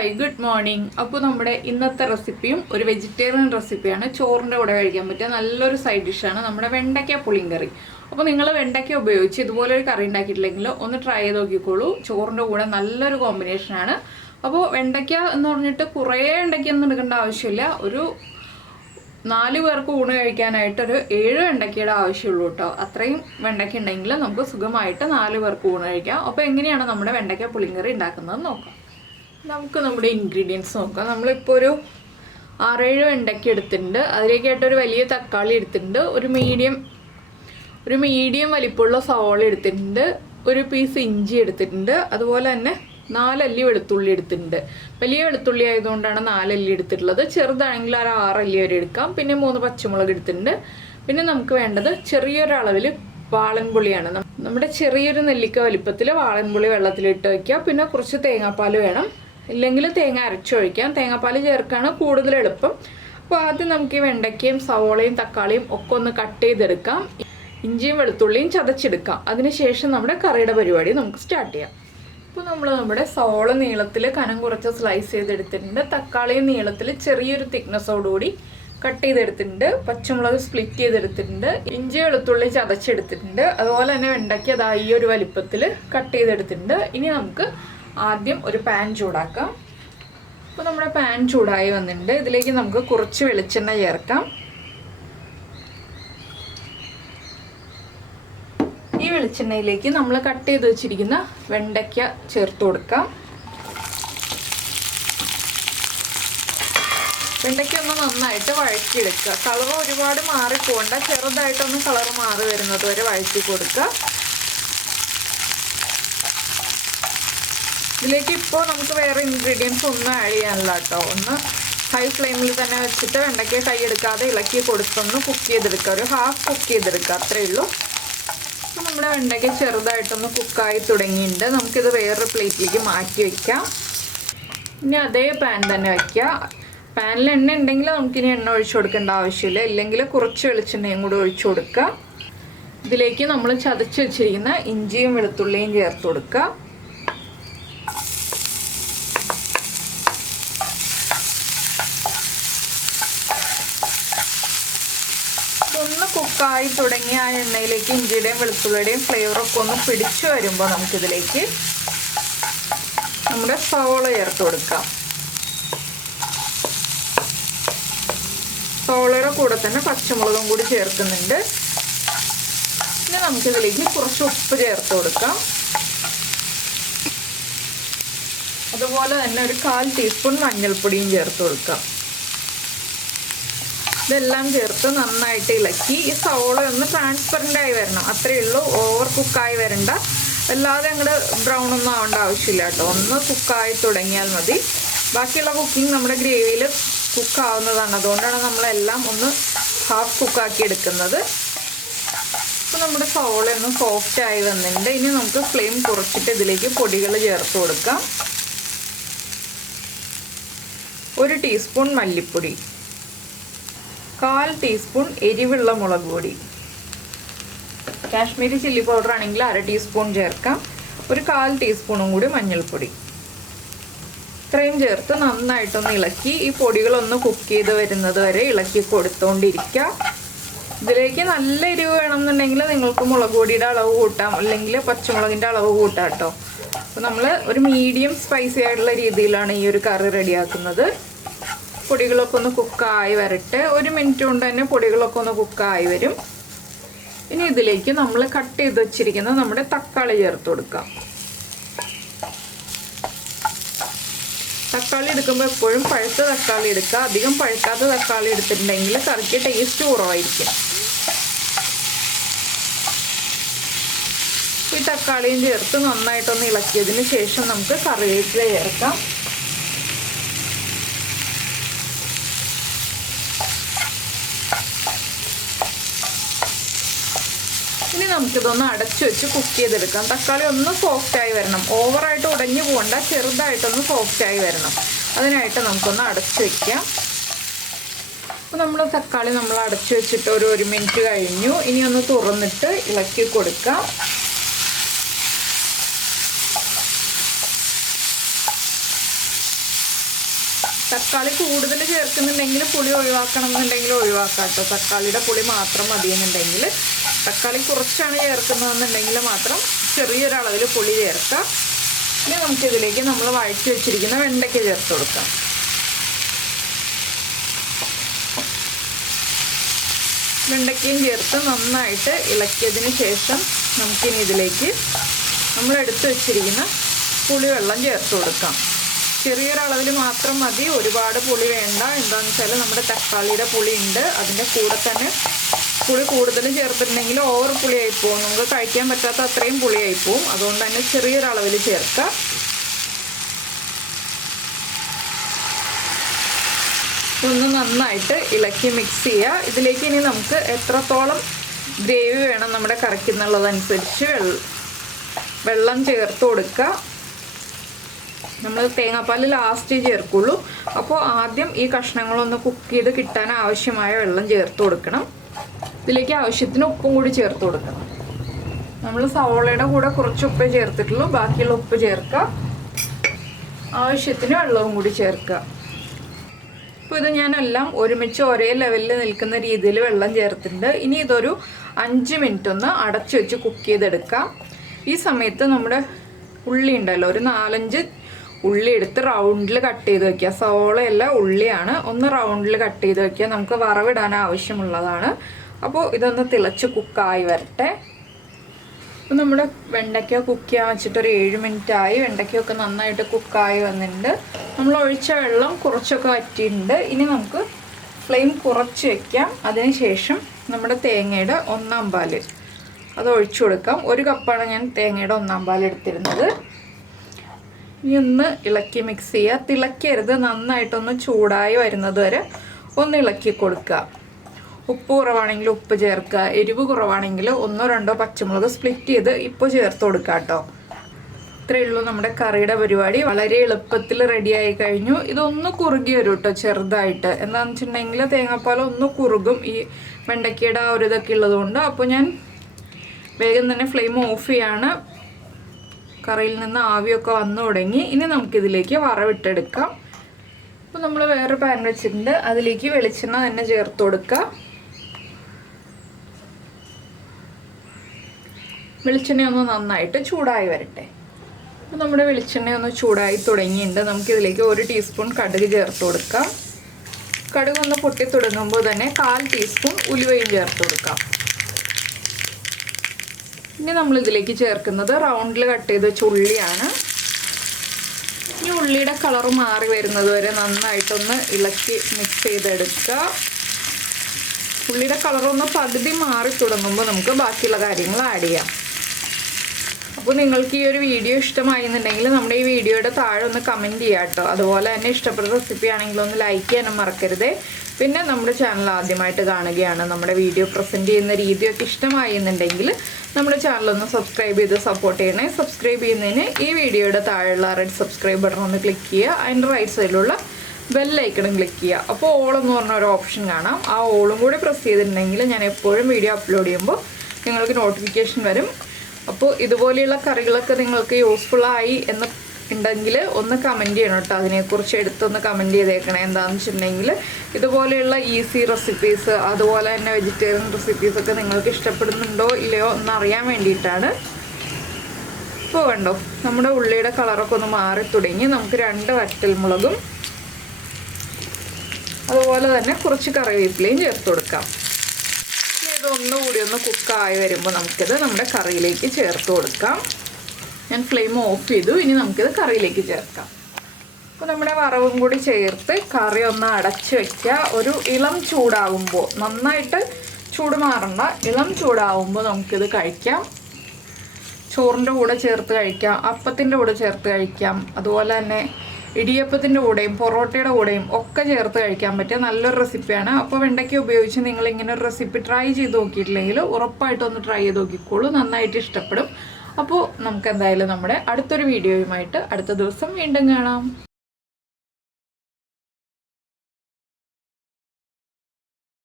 Hi good morning. അപ്പോൾ നമ്മുടെ ഇന്നത്തെ റെസിപ്പിയും ഒരു വെജിറ്റേറിയൻ റെസിപ്പിയാണ്. ചോറിൻ്റെ കൂടെ കഴിക്കാൻ പറ്റിയ നല്ലൊരു സൈഡ് ഡിഷാണ് നമ്മുടെ വെണ്ടയ്ക്ക പുളിങ്കറി. അപ്പോൾ നിങ്ങൾ വെണ്ടയ്ക്ക ഉപയോഗിച്ച് ഇതുപോലെ ഒരു കറി ഉണ്ടാക്കിയിട്ടില്ലെങ്കിൽ ഒന്ന് ട്രൈ ചെയ്ത് നോക്കിക്കോളൂ. ചോറിൻ്റെ കൂടെ നല്ലൊരു കോമ്പിനേഷനാണ്. അപ്പോൾ വെണ്ടയ്ക്ക എന്ന് പറഞ്ഞിട്ട് കുറേ വെണ്ടയ്ക്കൊന്നും എടുക്കേണ്ട ആവശ്യമില്ല. ഒരു 4 പേർക്ക് ഊണ് കഴിക്കാനായിട്ടൊരു 7 വെണ്ടയ്ക്കയുടെ ആവശ്യമുള്ളൂ കേട്ടോ. അത്രയും വെണ്ടയ്ക്ക ഉണ്ടെങ്കിൽ നമുക്ക് സുഖമായിട്ട് 4 പേർക്ക് ഊണ് കഴിക്കാം. അപ്പോൾ എങ്ങനെയാണ് നമ്മുടെ വെണ്ടയ്ക്ക പുളിങ്കറി ഉണ്ടാക്കുന്നത് നോക്കാം. നമുക്ക് നമ്മുടെ ഇൻഗ്രീഡിയൻസ് നോക്കാം. നമ്മളിപ്പോൾ ഒരു 6-7 വെണ്ടയ്ക്ക എടുത്തിട്ടുണ്ട്. അതിലേക്കായിട്ടൊരു വലിയ തക്കാളി എടുത്തിട്ടുണ്ട്. ഒരു മീഡിയം വലിപ്പമുള്ള സവാള എടുത്തിട്ടുണ്ട്. ഒരു പീസ് ഇഞ്ചി എടുത്തിട്ടുണ്ട്. അതുപോലെ തന്നെ 4 അല്ലി വെളുത്തുള്ളി എടുത്തിട്ടുണ്ട്. വലിയ വെളുത്തുള്ളി ആയതുകൊണ്ടാണ് 4 അല്ലി എടുത്തിട്ടുള്ളത്. ചെറുതാണെങ്കിൽ ഒരു 6 അല്ലി വരെ എടുക്കാം. പിന്നെ 3 പച്ചമുളക് എടുത്തിട്ടുണ്ട്. പിന്നെ നമുക്ക് വേണ്ടത് ചെറിയൊരളവിൽ വാളൻപുളിയാണ്. നമ്മുടെ ചെറിയൊരു നെല്ലിക്ക വലിപ്പത്തിൽ വാളൻപുളി വെള്ളത്തിലിട്ട് വയ്ക്കുക. പിന്നെ കുറച്ച് തേങ്ങാപ്പാൽ വേണം, ഇല്ലെങ്കിൽ തേങ്ങ അരച്ചൊഴിക്കാം. തേങ്ങാപ്പാൽ ചേർക്കാണ് കൂടുതൽ എളുപ്പം. അപ്പോൾ ആദ്യം നമുക്ക് ഈ വെണ്ടയ്ക്കയും സവോളയും തക്കാളിയും ഒക്കെ ഒന്ന് കട്ട് ചെയ്തെടുക്കാം. ഇഞ്ചിയും വെളുത്തുള്ളിയും ചതച്ചെടുക്കാം. അതിനുശേഷം നമ്മുടെ കറിയുടെ പരിപാടി നമുക്ക് സ്റ്റാർട്ട് ചെയ്യാം. ഇപ്പോൾ നമ്മുടെ സവോള നീളത്തിൽ കനം കുറച്ച് സ്ലൈസ് ചെയ്തെടുത്തിട്ടുണ്ട്. തക്കാളിയും നീളത്തിൽ ചെറിയൊരു തിക്നെസ്സോടുകൂടി കട്ട് ചെയ്തെടുത്തിട്ടുണ്ട്. പച്ചമുളക് സ്പ്ലിറ്റ് ചെയ്തെടുത്തിട്ടുണ്ട്. ഇഞ്ചി വെളുത്തുള്ളി ചതച്ചെടുത്തിട്ടുണ്ട്. അതുപോലെ തന്നെ വെണ്ടയ്ക്ക അതാ ഈ ഒരു വലിപ്പത്തിൽ കട്ട് ചെയ്തെടുത്തിട്ടുണ്ട്. ഇനി നമുക്ക് ആദ്യം ഒരു പാൻ ചൂടാക്കാം. അപ്പോൾ നമ്മുടെ പാൻ ചൂടായി വന്നിട്ടുണ്ട്. ഇതിലേക്ക് നമുക്ക് കുറച്ച് വെളിച്ചെണ്ണ ചേർക്കാം. ഈ വെളിച്ചെണ്ണയിലേക്ക് നമ്മൾ കട്ട് ചെയ്ത് വെച്ചിരിക്കുന്ന വെണ്ടയ്ക്ക ചേർത്ത് കൊടുക്കാം. വെണ്ടയ്ക്ക ഒന്ന് നന്നായിട്ട് വഴറ്റിയെടുക്കുക. കളർ ഒരുപാട് മാറിപ്പോകണ്ട, ചെറുതായിട്ടൊന്ന് കളർ മാറി വരുന്നത് വരെ വഴറ്റി കൊടുക്കുക. ഇതിലേക്ക് ഇപ്പോൾ നമുക്ക് വേറെ ഇൻഗ്രീഡിയൻസ് ഒന്നും ആഡ് ചെയ്യാനില്ല കേട്ടോ. ഒന്ന് ഹൈ ഫ്ലെയിമിൽ തന്നെ വെച്ചിട്ട് വെണ്ടയ്ക്ക കൈയെടുക്കാതെ ഇളക്കി കൊടുത്തൊന്ന് കുക്ക് ചെയ്തെടുക്കുക. ഒരു ഹാഫ് കുക്ക് ചെയ്തെടുക്കുക, അത്രയേ ഉള്ളൂ. അപ്പോൾ നമ്മുടെ വെണ്ടയ്ക്ക ചെറുതായിട്ടൊന്ന് കുക്കായി തുടങ്ങിയിട്ടുണ്ട്. നമുക്കിത് വേറൊരു പ്ലേറ്റിലേക്ക് മാറ്റി വയ്ക്കാം. ഇനി അതേ പാൻ തന്നെ വയ്ക്കുക. പാനിൽ എണ്ണ ഉണ്ടെങ്കിൽ നമുക്കിനി എണ്ണ ഒഴിച്ചു കൊടുക്കേണ്ട ആവശ്യമില്ല, ഇല്ലെങ്കിൽ കുറച്ച് വെളിച്ചെണ്ണയും കൂടി ഒഴിച്ചു കൊടുക്കുക. ഇതിലേക്ക് നമ്മൾ ചതച്ച് വെച്ചിരിക്കുന്ന ഇഞ്ചിയും വെളുത്തുള്ളിയും ചേർത്ത് കൊടുക്കുക. ഒന്ന് കുക്കായി തുടങ്ങി ആ എണ്ണയിലേക്ക് ഇഞ്ചിയുടെയും വെളുത്തുള്ളിയുടെയും ഫ്ലേവറൊക്കെ ഒന്ന് പിടിച്ചു വരുമ്പോൾ നമുക്കിതിലേക്ക് നമ്മുടെ സവോള ചേർത്ത് കൊടുക്കാം. സവോളയുടെ കൂടെ തന്നെ പച്ചമുളകും കൂടി ചേർക്കുന്നുണ്ട്. പിന്നെ നമുക്കിതിലേക്ക് കുറച്ച് ഉപ്പ് ചേർത്ത് കൊടുക്കാം. അതുപോലെ തന്നെ ഒരു 1/4 ടീസ്പൂൺ മഞ്ഞൾപ്പൊടിയും ചേർത്ത് കൊടുക്കാം. ഇതെല്ലാം ചേർത്ത് നന്നായിട്ട് ഇളക്കി ഈ സവോള ഒന്ന് ട്രാൻസ്പെറൻ്റ് ആയി വരണം, അത്രയേ ഉള്ളൂ. ഓവർ കുക്കായി വരണ്ട, അല്ലാതെ അങ്ങോട്ട് ബ്രൗൺ ഒന്നും ആവേണ്ട ആവശ്യമില്ല കേട്ടോ. ഒന്ന് കുക്കായി തുടങ്ങിയാൽ മതി. ബാക്കിയുള്ള കുക്കിംഗ് നമ്മുടെ ഗ്രേവിയിൽ കുക്കാവുന്നതാണ്. അതുകൊണ്ടാണ് നമ്മളെല്ലാം ഒന്ന് ഹാഫ് കുക്കാക്കി എടുക്കുന്നത്. അപ്പോൾ നമ്മുടെ സവോള ഒന്ന് സോഫ്റ്റ് ആയി വന്നിട്ടുണ്ട്. ഇനി നമുക്ക് ഫ്ലെയിം കുറച്ചിട്ട് ഇതിലേക്ക് പൊടികൾ ചേർത്ത് കൊടുക്കാം. 1 ടീസ്പൂൺ മല്ലിപ്പൊടി, 1/4 ടീസ്പൂൺ എരിവുള്ള മുളക് പൊടി, കാശ്മീരി ചില്ലി പൗഡർ ആണെങ്കിൽ 1/2 ടീസ്പൂൺ ചേർക്കാം. ഒരു 1/4 ടീസ്പൂണും കൂടി മഞ്ഞൾപ്പൊടി. ഇത്രയും ചേർത്ത് നന്നായിട്ടൊന്ന് ഇളക്കി ഈ പൊടികളൊന്ന് കുക്ക് ചെയ്ത് വരുന്നത് വരെ ഇളക്കി കൊടുത്തുകൊണ്ടിരിക്കുക. ഇതിലേക്ക് നല്ല എരിവ് വേണമെന്നുണ്ടെങ്കിൽ നിങ്ങൾക്ക് മുളക് പൊടിയുടെ അളവ് കൂട്ടാം, അല്ലെങ്കിൽ പച്ചമുളകിൻ്റെ അളവ് കൂട്ടാം കേട്ടോ. അപ്പോൾ നമ്മൾ ഒരു മീഡിയം സ്പൈസി ആയിട്ടുള്ള രീതിയിലാണ് ഈ ഒരു കറി റെഡിയാക്കുന്നത്. പൊടികളൊക്കെ ഒന്ന് കുക്കായി വരട്ടെ. 1 മിനിറ്റ് കൊണ്ട് തന്നെ പൊടികളൊക്കെ ഒന്ന് കുക്കായി വരും. ഇനി ഇതിലേക്ക് നമ്മൾ കട്ട് ചെയ്ത് വെച്ചിരിക്കുന്ന നമ്മുടെ തക്കാളി ചേർത്ത് കൊടുക്കാം. തക്കാളി എടുക്കുമ്പോൾ എപ്പോഴും പഴുത്ത തക്കാളി എടുക്കുക. അധികം പഴുക്കാത്ത തക്കാളി എടുത്തിട്ടുണ്ടെങ്കിൽ കറിക്ക് ടേസ്റ്റ് കുറവായിരിക്കും. ഈ തക്കാളിയും ചേർത്ത് നന്നായിട്ടൊന്ന് ഇളക്കിയതിന് ശേഷം നമുക്ക് കറിവേപ്പില ചേർക്കാം. ഇനി നമുക്കിതൊന്ന് അടച്ചു വെച്ച് കുക്ക് ചെയ്തെടുക്കാം. തക്കാളി ഒന്ന് സോഫ്റ്റായി വരണം, ഓവറായിട്ട് ഉടഞ്ഞു പോകണ്ട, ചെറുതായിട്ടൊന്ന് സോഫ്റ്റായി വരണം. അതിനായിട്ട് നമുക്കൊന്ന് അടച്ചു വയ്ക്കാം. അപ്പോൾ തക്കാളി നമ്മൾ അടച്ചു വെച്ചിട്ട് ഒരു 1 മിനിറ്റ് കഴിഞ്ഞു. ഇനി ഒന്ന് തുറന്നിട്ട് ഇളക്കി കൊടുക്കാം. തക്കാളി കൂടുതൽ ചേർക്കുന്നുണ്ടെങ്കിൽ പുളി ഒഴിവാക്കണം എന്നുണ്ടെങ്കിൽ ഒഴിവാക്കാം കേട്ടോ. തക്കാളിയുടെ പുളി മാത്രം മതിയെന്നുണ്ടെങ്കിൽ, തക്കാളി കുറച്ചാണ് ചേർക്കുന്നതെന്നുണ്ടെങ്കിൽ മാത്രം ചെറിയൊരളവിൽ പുളി ചേർക്കാം. ഇനി നമുക്കിതിലേക്ക് നമ്മൾ വഴറ്റി വെച്ചിരിക്കുന്ന വെണ്ടയ്ക്ക ചേർത്ത് കൊടുക്കാം. വെണ്ടയ്ക്കയും ചേർത്ത് നന്നായിട്ട് ഇളക്കിയതിന് ശേഷം നമുക്കിനി ഇതിലേക്ക് നമ്മൾ എടുത്തു വെച്ചിരിക്കുന്ന പുളിവെള്ളം ചേർത്ത് കൊടുക്കാം. ചെറിയൊരളവിൽ മാത്രം മതി, ഒരുപാട് പുളി വേണ്ട. എന്താണെന്ന് വെച്ചാൽ നമ്മുടെ തക്കാളിയുടെ പുളി ഉണ്ട്, അതിൻ്റെ കൂടെ തന്നെ പുളി കൂടുതലും ചേർത്തിട്ടുണ്ടെങ്കിൽ ഓവർ പുളിയായിപ്പോവും, നമുക്ക് കഴിക്കാൻ പറ്റാത്ത അത്രയും പുളിയായിപ്പോവും. അതുകൊണ്ട് തന്നെ ചെറിയൊരളവിൽ ചേർക്കാം. ഒന്ന് നന്നായിട്ട് ഇളക്കി മിക്സ് ചെയ്യുക. ഇതിലേക്ക് ഇനി നമുക്ക് എത്രത്തോളം ഗ്രേവി വേണം നമ്മുടെ കറിക്കുന്നുള്ളതനുസരിച്ച് വെള്ളം ചേർത്ത് കൊടുക്കുക. നമ്മൾ തേങ്ങാപ്പാൽ ലാസ്റ്റ് ചേർക്കുള്ളൂ. അപ്പോൾ ആദ്യം ഈ കഷ്ണങ്ങളൊന്ന് കുക്ക് ചെയ്ത് കിട്ടാൻ ആവശ്യമായ വെള്ളം ചേർത്ത് കൊടുക്കണം. ഇതിലേക്ക് ആവശ്യത്തിന് ഉപ്പും കൂടി ചേർത്ത് കൊടുക്കണം. നമ്മൾ സവോളയുടെ കൂടെ കുറച്ച് ഉപ്പേ ചേർത്തിട്ടുള്ളൂ, ബാക്കിയുള്ള ഉപ്പ് ചേർക്കുക. ആവശ്യത്തിന് വെള്ളവും കൂടി ചേർക്കുക. അപ്പോൾ ഇത് ഞാനെല്ലാം ഒരുമിച്ച് ഒരേ ലെവലിൽ നിൽക്കുന്ന രീതിയിൽ വെള്ളം ചേർത്തിട്ടുണ്ട്. ഇനി ഇതൊരു 5 മിനിറ്റ് ഒന്ന് അടച്ചു വെച്ച് കുക്ക് ചെയ്തെടുക്കാം. ഈ സമയത്ത് നമ്മുടെ ഉള്ളി ഉണ്ടല്ലോ, ഒരു 4-5 ഉള്ളി എടുത്ത് റൗണ്ടിൽ കട്ട് ചെയ്ത് വെക്കുക. സവോളയല്ല, ഉള്ളിയാണ്. ഒന്ന് റൗണ്ടിൽ കട്ട് ചെയ്ത് വെക്കുക. നമുക്ക് വറവിടാൻ ആവശ്യമുള്ളതാണ്. അപ്പോൾ ഇതൊന്ന് തിളച്ച് കുക്കായി വരട്ടെ. അപ്പോൾ നമ്മുടെ വെണ്ടയ്ക്ക കുക്ക് ചെയ്യാൻ വെച്ചിട്ടൊരു 7 മിനിറ്റ് ആയി. വെണ്ടയ്ക്കൊക്കെ നന്നായിട്ട് കുക്കായി വന്നിട്ടുണ്ട്. നമ്മൾ ഒഴിച്ച വെള്ളം കുറച്ചൊക്കെ വറ്റിയിട്ടുണ്ട്. ഇനി നമുക്ക് ഫ്ലെയിം കുറച്ച് വയ്ക്കാം. അതിനുശേഷം നമ്മുടെ തേങ്ങയുടെ 1/4 പാല് അത് ഒഴിച്ചു കൊടുക്കാം. 1 കപ്പാണ് ഞാൻ തേങ്ങയുടെ 1/4 പാൽ എടുത്തിരുന്നത്. ഇനി ഒന്ന് ഇളക്കി മിക്സ് ചെയ്യുക. തിളക്കരുത്, നന്നായിട്ടൊന്ന് ചൂടായി വരുന്നത് വരെ ഒന്ന് ഇളക്കി കൊടുക്കുക. ഉപ്പ് കുറവാണെങ്കിൽ ഉപ്പ് ചേർക്കുക. എരിവ് കുറവാണെങ്കിൽ 1-2 പച്ചമുളക് സ്പ്ലിറ്റ് ചെയ്ത് ഇപ്പോൾ ചേർത്ത് കൊടുക്കുക കേട്ടോ. ഇത്രയേ ഉള്ളൂ നമ്മുടെ കറിയുടെ പരിപാടി. വളരെ എളുപ്പത്തിൽ റെഡിയായി കഴിഞ്ഞു. ഇതൊന്ന് കുറുകി വരും കേട്ടോ, ചെറുതായിട്ട്. എന്താണെന്ന് വെച്ചിട്ടുണ്ടെങ്കിൽ തേങ്ങാപ്പാൽ ഒന്ന് കുറുകും ഈ വെണ്ടയ്ക്കയുടെ ആ ഒരു ഇതൊക്കെ ഉള്ളതുകൊണ്ട്. അപ്പോൾ ഞാൻ വേഗം തന്നെ ഫ്ലെയിം ഓഫ് ചെയ്യാണ്. കറിയിൽ നിന്ന് ആവിയൊക്കെ വന്നു തുടങ്ങി. ഇനി നമുക്കിതിലേക്ക് വറവിട്ടെടുക്കാം. അപ്പോൾ നമ്മൾ വേറെ പാൻ വെച്ചിട്ടുണ്ട്, അതിലേക്ക് വെളിച്ചെണ്ണ തന്നെ ചേർത്ത് കൊടുക്കുക. വെളിച്ചെണ്ണ ഒന്ന് നന്നായിട്ട് ചൂടായി വരട്ടെ. അപ്പോൾ നമ്മുടെ വെളിച്ചെണ്ണ ഒന്ന് ചൂടായി തുടങ്ങിയിട്ടുണ്ട്. നമുക്കിതിലേക്ക് 1 ടീസ്പൂൺ കടുക് ചേർത്ത് കൊടുക്കാം. കടുക് ഒന്ന് പൊട്ടി തുടങ്ങുമ്പോൾ തന്നെ 1/4 ടീസ്പൂൺ ഉലുവയും ചേർത്ത് കൊടുക്കാം. ഇനി നമ്മളിതിലേക്ക് ചേർക്കുന്നത് റൗണ്ടിൽ കട്ട് ചെയ്ത് വെച്ച ഉള്ളിയാണ്. ഈ ഉള്ളിയുടെ കളർ മാറി വരുന്നത് വരെ നന്നായിട്ടൊന്ന് ഇളക്കി മിക്സ് ചെയ്തെടുക്കുക. ഉള്ളിയുടെ കളറൊന്ന് പകുതി മാറി തുടങ്ങുമ്പോൾ നമുക്ക് ബാക്കിയുള്ള കാര്യങ്ങൾ ആഡ് ചെയ്യാം. അപ്പോൾ നിങ്ങൾക്ക് ഈ ഒരു വീഡിയോ ഇഷ്ടമായി എന്നുണ്ടെങ്കിൽ നമ്മുടെ ഈ വീഡിയോയുടെ താഴെ ഒന്ന് കമൻറ്റ് ചെയ്യുക കേട്ടോ. അതുപോലെ തന്നെ ഇഷ്ടപ്പെട്ട റെസിപ്പി ആണെങ്കിൽ ഒന്ന് ലൈക്ക് ചെയ്യാനും മറക്കരുതേ. പിന്നെ നമ്മുടെ ചാനൽ ആദ്യമായിട്ട് കാണുകയാണ്, നമ്മുടെ വീഡിയോ പ്രസൻറ്റ് ചെയ്യുന്ന രീതിയൊക്കെ ഇഷ്ടമായി എന്നുണ്ടെങ്കിൽ നമ്മുടെ ചാനലൊന്ന് സബ്സ്ക്രൈബ് ചെയ്ത് സപ്പോർട്ട് ചെയ്യണേ. സബ്സ്ക്രൈബ് ചെയ്യുന്നതിന് ഈ വീഡിയോയുടെ താഴെയുള്ള റെഡ് സബ്സ്ക്രൈബ് ബട്ടൺ ഒന്ന് ക്ലിക്ക് ചെയ്യുക. അതിൻ്റെ റൈറ്റ് സൈഡിലുള്ള ബെല്ലൈക്കണും ക്ലിക്ക് ചെയ്യുക. അപ്പോൾ ഓൾ എന്ന് പറഞ്ഞ ഒരു ഓപ്ഷൻ കാണാം. ആ ഓളും കൂടി പ്രസ് ചെയ്തിട്ടുണ്ടെങ്കിൽ ഞാൻ എപ്പോഴും വീഡിയോ അപ്ലോഡ് ചെയ്യുമ്പോൾ നിങ്ങൾക്ക് നോട്ടിഫിക്കേഷൻ വരും. അപ്പോൾ ഇതുപോലെയുള്ള കറികളൊക്കെ നിങ്ങൾക്ക് യൂസ്ഫുള്ളായി എന്ന് ഉണ്ടെങ്കിൽ ഒന്ന് കമൻറ്റ് ചെയ്യണം കേട്ടോ. അതിനെക്കുറിച്ച് എടുത്തൊന്ന് കമൻറ്റ് ചെയ്തേക്കണേ. എന്താണെന്ന് വെച്ചിട്ടുണ്ടെങ്കിൽ ഇതുപോലെയുള്ള ഈസി റെസിപ്പീസ്, അതുപോലെ തന്നെ വെജിറ്റേറിയൻ റെസിപ്പീസൊക്കെ നിങ്ങൾക്ക് ഇഷ്ടപ്പെടുന്നുണ്ടോ ഇല്ലയോ എന്നറിയാൻ വേണ്ടിയിട്ടാണ്. ഇപ്പോൾ കണ്ടോ നമ്മുടെ ഉള്ളിയുടെ കളറൊക്കെ ഒന്ന് മാറി തുടങ്ങി. നമുക്ക് 2 വറ്റൽമുളകും അതുപോലെ തന്നെ കുറച്ച് കറിവേപ്പിലയും ചേർത്ത് കൊടുക്കാം. ഇതൊന്നുകൂടി ഒന്ന് കുക്കായി വരുമ്പോൾ നമുക്കിത് നമ്മുടെ കറിയിലേക്ക് ചേർത്ത് കൊടുക്കാം. ഞാൻ ഫ്ലെയിം ഓഫ് ചെയ്തു. ഇനി നമുക്കിത് കറിയിലേക്ക് ചേർക്കാം. അപ്പോൾ നമ്മുടെ വറവും കൂടി ചേർത്ത് കറി ഒന്ന് അടച്ച് വയ്ക്കുക. ഒരു ഇളം ചൂടാകുമ്പോൾ, നന്നായിട്ട് ചൂട് മാറണ്ട, ഇളം ചൂടാകുമ്പോൾ നമുക്കിത് കഴിക്കാം. ചോറിൻ്റെ കൂടെ ചേർത്ത് കഴിക്കാം, അപ്പത്തിൻ്റെ കൂടെ ചേർത്ത് കഴിക്കാം, അതുപോലെ തന്നെ ഇടിയപ്പത്തിൻ്റെ കൂടെയും പൊറോട്ടയുടെ കൂടെയും ഒക്കെ ചേർത്ത് കഴിക്കാൻ പറ്റിയ നല്ലൊരു റെസിപ്പിയാണ്. അപ്പോൾ വെണ്ടയ്ക്ക ഉപയോഗിച്ച് നിങ്ങൾ ഇങ്ങനെ ഒരു റെസിപ്പി ട്രൈ ചെയ്ത് നോക്കിയിട്ടില്ലെങ്കിൽ ഉറപ്പായിട്ടൊന്ന് ട്രൈ ചെയ്ത് നോക്കിക്കോളൂ, നന്നായിട്ട് ഇഷ്ടപ്പെടും. അപ്പോൾ നമുക്ക് എന്തായാലും നമ്മുടെ അടുത്തൊരു വീഡിയോയുമായിട്ട് അടുത്ത ദിവസം വീണ്ടും കാണാം.